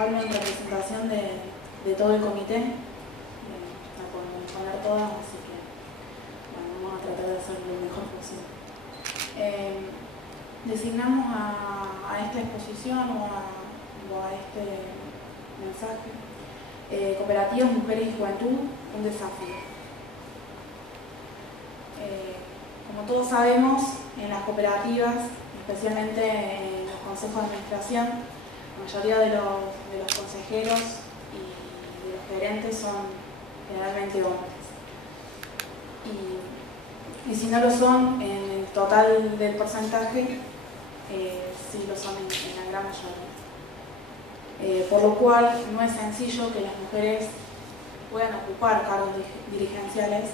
hablo en representación de todo el comité, la podemos poner todas, así que bueno, vamos a tratar de hacerlo lo mejor posible. Designamos a esta exposición o a este mensaje Cooperativas, Mujeres y Juventud, un desafío. Como todos sabemos, en las cooperativas, especialmente en los consejos de administración, la mayoría de los consejeros y de los gerentes son generalmente hombres. Y si no lo son, en el total del porcentaje, sí lo son en la gran mayoría. Por lo cual, no es sencillo que las mujeres puedan ocupar cargos dirigenciales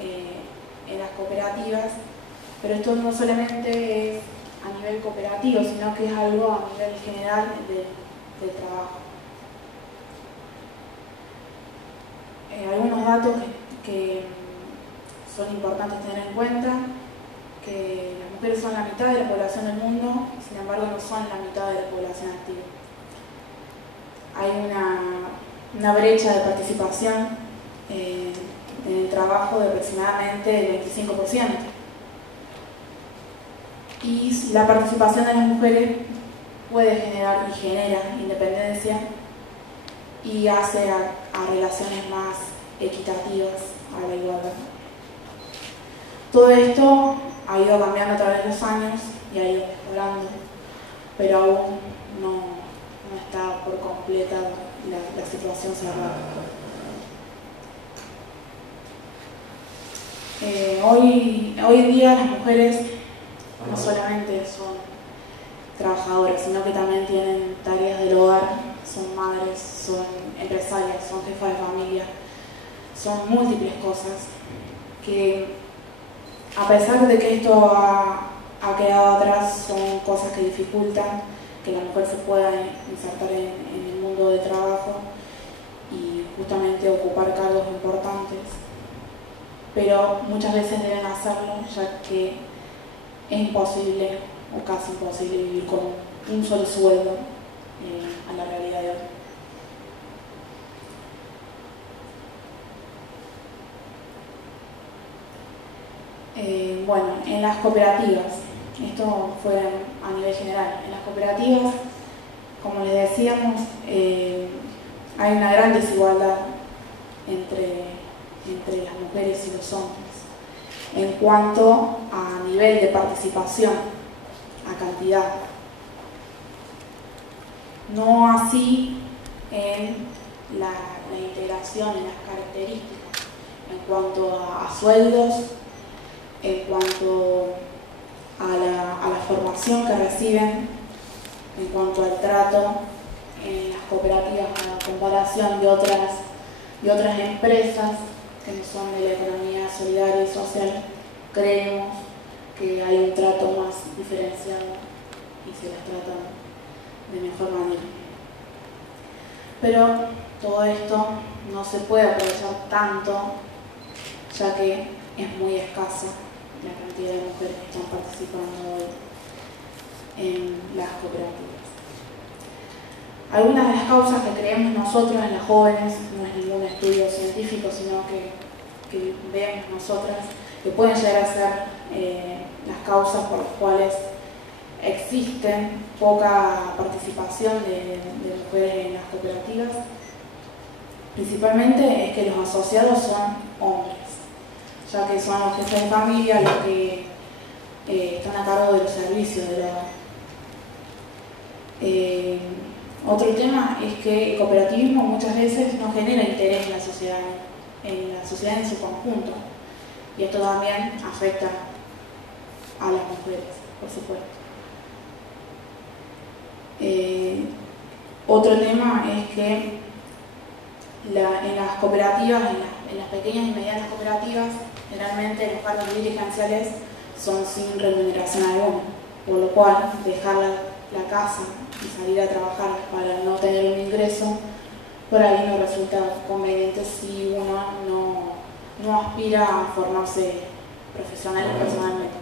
en las cooperativas, pero esto no solamente es a nivel cooperativo, sino que es algo a nivel general del trabajo. Algunos datos que son importantes tener en cuenta, que las mujeres son la mitad de la población del mundo, y sin embargo no son la mitad de la población activa. Hay una brecha de participación en el trabajo de aproximadamente el 25%. Y la participación de las mujeres puede generar y genera independencia y hace a relaciones más equitativas, a la igualdad. Todo esto ha ido cambiando a través de los años y ha ido mejorando, pero aún no está por completa la situación cerrada. Hoy en día las mujeres no solamente son trabajadoras, sino que también tienen tareas del hogar, son madres, son empresarias, son jefas de familia, son múltiples cosas que, a pesar de que esto ha quedado atrás, son cosas que dificultan que la mujer se pueda insertar en el mundo del trabajo y justamente ocupar cargos importantes, pero muchas veces deben hacerlo, ya que es imposible o casi imposible vivir con un solo sueldo a la realidad de hoy. Bueno, en las cooperativas, esto fue a nivel general, en las cooperativas, como les decíamos, hay una gran desigualdad entre las mujeres y los hombres en cuanto a nivel de participación, a cantidad. No así en la integración, en las características, en cuanto a sueldos, en cuanto a la formación que reciben, en cuanto al trato en las cooperativas a comparación de otras empresas que no son de la economía solidaria y social. Creemos que hay un trato más diferenciado y se las trata de mejor manera. Pero todo esto no se puede aprovechar tanto, ya que es muy escasa la cantidad de mujeres que están participando hoy en las cooperativas. Algunas de las causas que creemos nosotros en las jóvenes, no es ningún estudio científico, sino que vemos nosotras, que pueden llegar a ser las causas por las cuales existen poca participación de mujeres en las cooperativas. Principalmente es que los asociados son hombres, ya que son los jefes de familia los que están a cargo de los servicios del hogar. Otro tema es que el cooperativismo muchas veces no genera interés en la sociedad en su conjunto, y esto también afecta a las mujeres, por supuesto. Otro tema es que en las cooperativas, en las pequeñas y medianas cooperativas, generalmente los cargos dirigenciales son sin remuneración alguna, por lo cual dejar la casa y salir a trabajar para no tener un ingreso, por ahí no resulta conveniente si uno no aspira a formarse profesional y personalmente.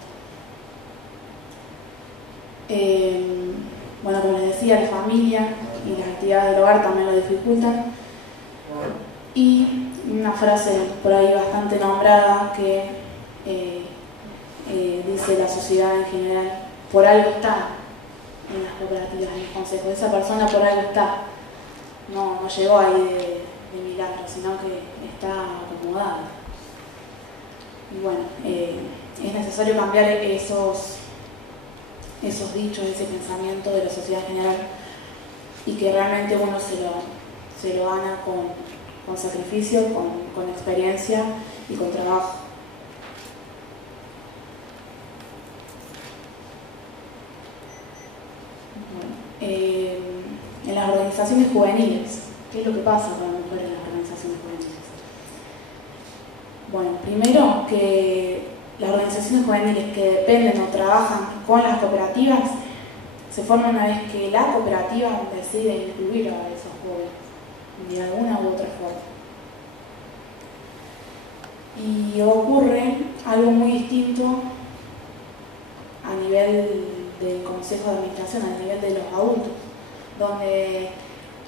Bueno, como les decía, la familia y las actividades del hogar también lo dificultan. Y una frase por ahí bastante nombrada que dice la sociedad en general: por algo está en las cooperativas, en los consejos, esa persona por algo está, no llegó ahí de milagro, sino que está acomodada. Y bueno, es necesario cambiar esos dichos, ese pensamiento de la sociedad en general, y que realmente uno se lo gana con sacrificio, con experiencia y con trabajo. Bueno, en las organizaciones juveniles, ¿qué es lo que pasa con las mujeres en las organizaciones juveniles? Bueno, primero que las organizaciones juveniles que dependen o trabajan con las cooperativas se forman una vez que la cooperativa decide incluir a esos jóvenes de alguna u otra forma. Y ocurre algo muy distinto a nivel del consejo de administración, a nivel de los adultos, donde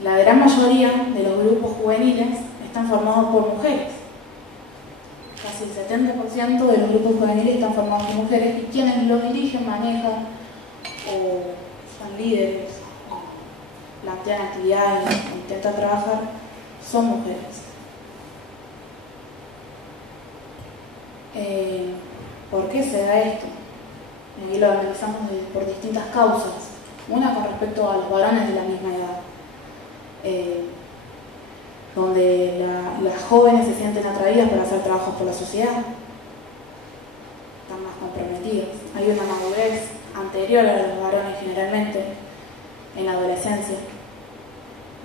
la gran mayoría de los grupos juveniles están formados por mujeres. Casi el 70% de los grupos juveniles están formados por mujeres, y quienes los dirigen, manejan o son líderes, o plantean actividades, o intentan trabajar, son mujeres. ¿Por qué se da esto? Y lo analizamos por distintas causas. Una con respecto a los varones de la misma edad, donde las jóvenes se sienten atraídas para hacer trabajos por la sociedad, están más comprometidas. Hay una madurez anterior a los varones generalmente en la adolescencia.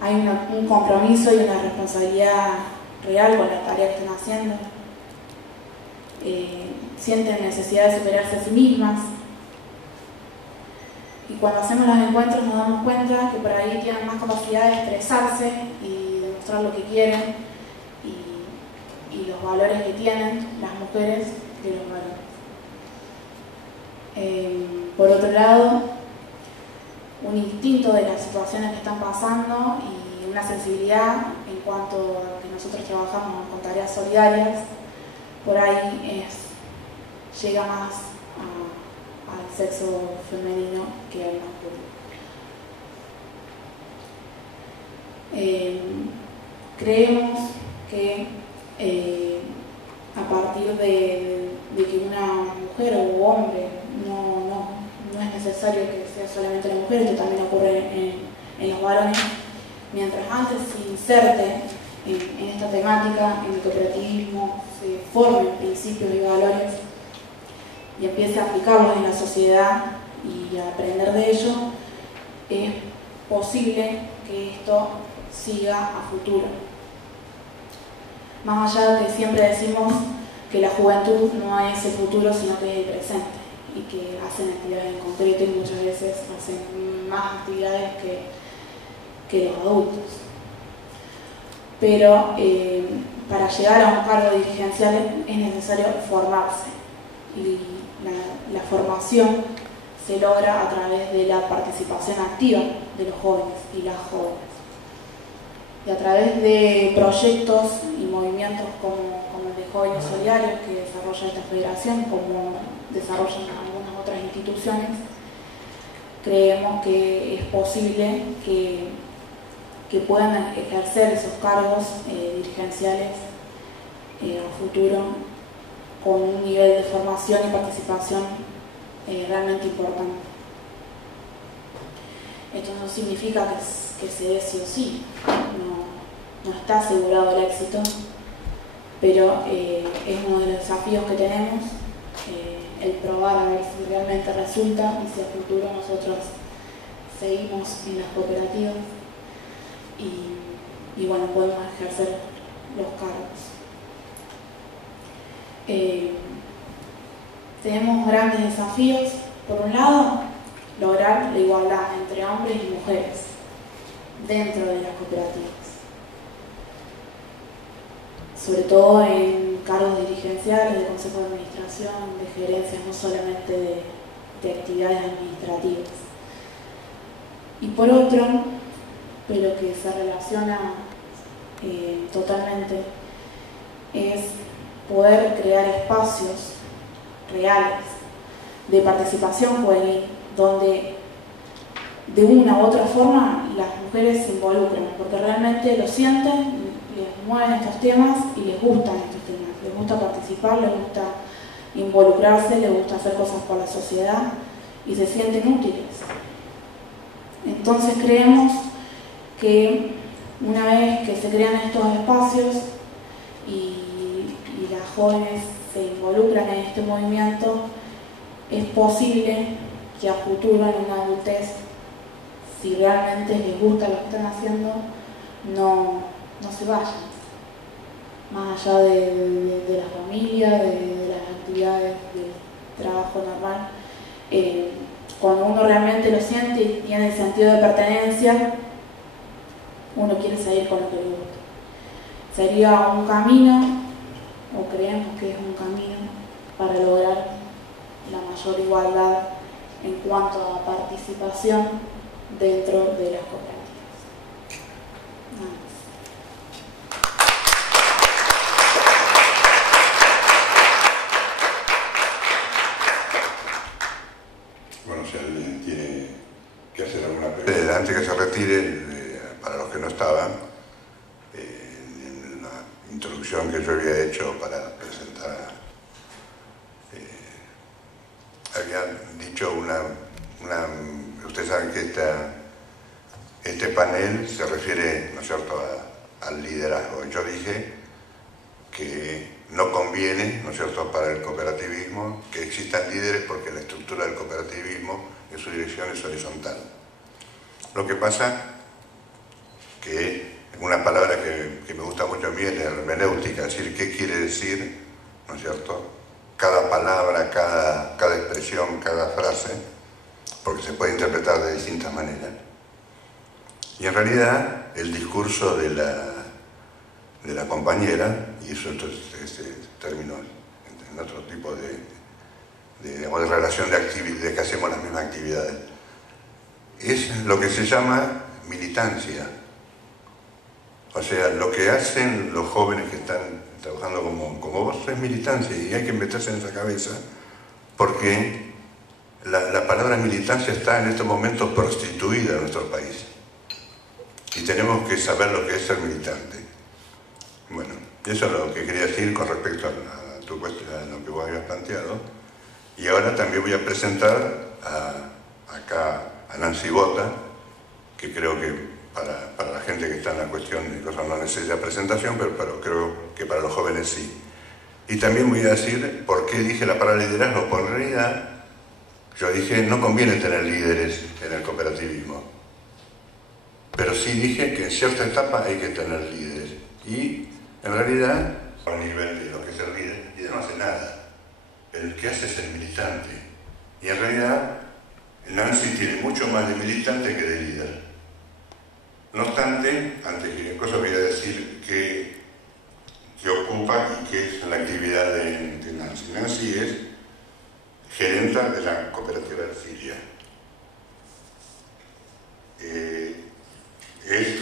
Hay un compromiso y una responsabilidad real con la tarea que están haciendo. Sienten necesidad de superarse a sí mismas. Y cuando hacemos los encuentros nos damos cuenta que por ahí tienen más capacidad de expresarse y demostrar lo que quieren y los valores que tienen las mujeres de los varones. Por otro lado, un instinto de las situaciones que están pasando y una sensibilidad en cuanto a que nosotros trabajamos con tareas solidarias, por ahí llega más al sexo femenino que al masculino. Creemos que a partir de que una mujer o hombre no es necesario que sea solamente la mujer, esto también ocurre en los varones, mientras antes se inserte en esta temática, en el cooperativismo, se formen principios y valores y empiece a aplicarlos en la sociedad y a aprender de ello, es posible que esto siga a futuro. Más allá de que siempre decimos que la juventud no es el futuro, sino que es el presente, y que hacen actividades en concreto y muchas veces hacen más actividades que los adultos. Pero para llegar a un cargo dirigencial es necesario formarse, y la formación se logra a través de la participación activa de los jóvenes y las jóvenes, y a través de proyectos y movimientos como el de Jóvenes Solidarios que desarrolla esta federación, como desarrollan algunas otras instituciones. Creemos que es posible que puedan ejercer esos cargos dirigenciales a futuro con un nivel de formación y participación realmente importante. Esto no significa que se dé sí o sí, no está asegurado el éxito, pero es uno de los desafíos que tenemos, el probar a ver si realmente resulta y si a futuro nosotros seguimos en las cooperativas y bueno, podemos ejercer los cargos. Tenemos grandes desafíos. Por un lado, lograr la igualdad entre hombres y mujeres dentro de las cooperativas, sobre todo en cargos dirigenciales, de consejo de administración, de gerencias, no solamente de actividades administrativas. Y por otro, pero que se relaciona totalmente, es poder crear espacios reales de participación juvenil, donde de una u otra forma las mujeres se involucran, porque realmente lo sienten, les mueven estos temas y les gustan estos temas, les gusta participar, les gusta involucrarse, les gusta hacer cosas por la sociedad y se sienten útiles. Entonces creemos que una vez que se crean estos espacios y las jóvenes se involucran en este movimiento, es posible que a futuro, en una adultez, si realmente les gusta lo que están haciendo, no se vayan. Más allá de la familia, de las actividades del trabajo normal, cuando uno realmente lo siente y tiene el sentido de pertenencia, uno quiere seguir con lo que le gusta. Sería un camino, o creemos que es un camino, para lograr la mayor igualdad en cuanto a participación dentro de las cooperativas. Nada más. Bueno, si alguien tiene que hacer alguna pregunta. Antes que se retire, para los que no estaban, en la introducción que yo había hecho para presentar, había dicho ustedes saben que este panel se refiere, ¿no es cierto?, al liderazgo. Yo dije que no conviene, ¿no es cierto?, para el cooperativismo que existan líderes, porque la estructura del cooperativismo en su dirección es horizontal. Lo que pasa que una palabra que me gusta mucho a mí es la hermenéutica, es decir, qué quiere decir, ¿no es cierto?, cada palabra, cada expresión, cada frase, porque se puede interpretar de distintas maneras. Y en realidad el discurso de la compañera, y eso entonces este término en otro tipo de relación de que hacemos las mismas actividades, es lo que se llama militancia. O sea, lo que hacen los jóvenes que están trabajando como vos es militancia, y hay que meterse en esa cabeza, porque la palabra militancia está en estos momentos prostituida en nuestro país. Y tenemos que saber lo que es ser militante. Bueno, eso es lo que quería decir con respecto a tu cuestión, a lo que vos habías planteado. Y ahora también voy a presentar acá a Nancy Bota, que creo que para la gente que está en la cuestión de cosas no necesita presentación, pero creo que para los jóvenes sí. Y también voy a decir por qué dije la palabra liderazgo, porque en realidad yo dije no conviene tener líderes en el cooperativismo, pero sí dije que en cierta etapa hay que tener líderes. Y en realidad, a nivel de lo que es el líder no hace nada. El que hace es el militante. Y en realidad, Nancy tiene mucho más de militante que de líder. No obstante, antes que cosa voy a decir que ocupa y que es la actividad de Nancy. Nancy es gerenta de la cooperativa de Filia. Es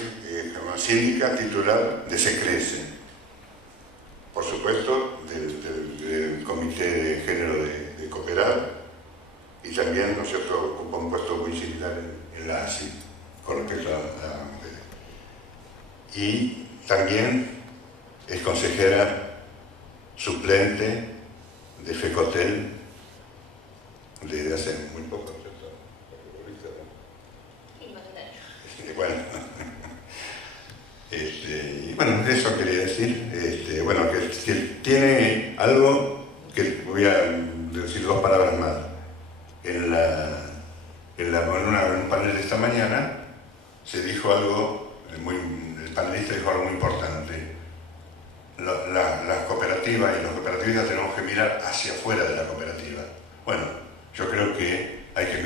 síndica titular de SECRECE, por supuesto del Comité de Género de Cooperar, y también, ¿no es cierto?, ocupa un puesto muy similar en la ASI con respecto a la mujer. Y también es consejera suplente de FECOTEL desde hace muy poco, ¿no es cierto? Bueno. Y bueno, eso quería decir. Bueno, que tiene algo que voy a decir dos palabras más. En un panel de esta mañana se dijo algo, el panelista dijo algo muy importante. Las cooperativas y los cooperativistas tenemos que mirar hacia afuera de la cooperativa. Bueno, yo creo que hay que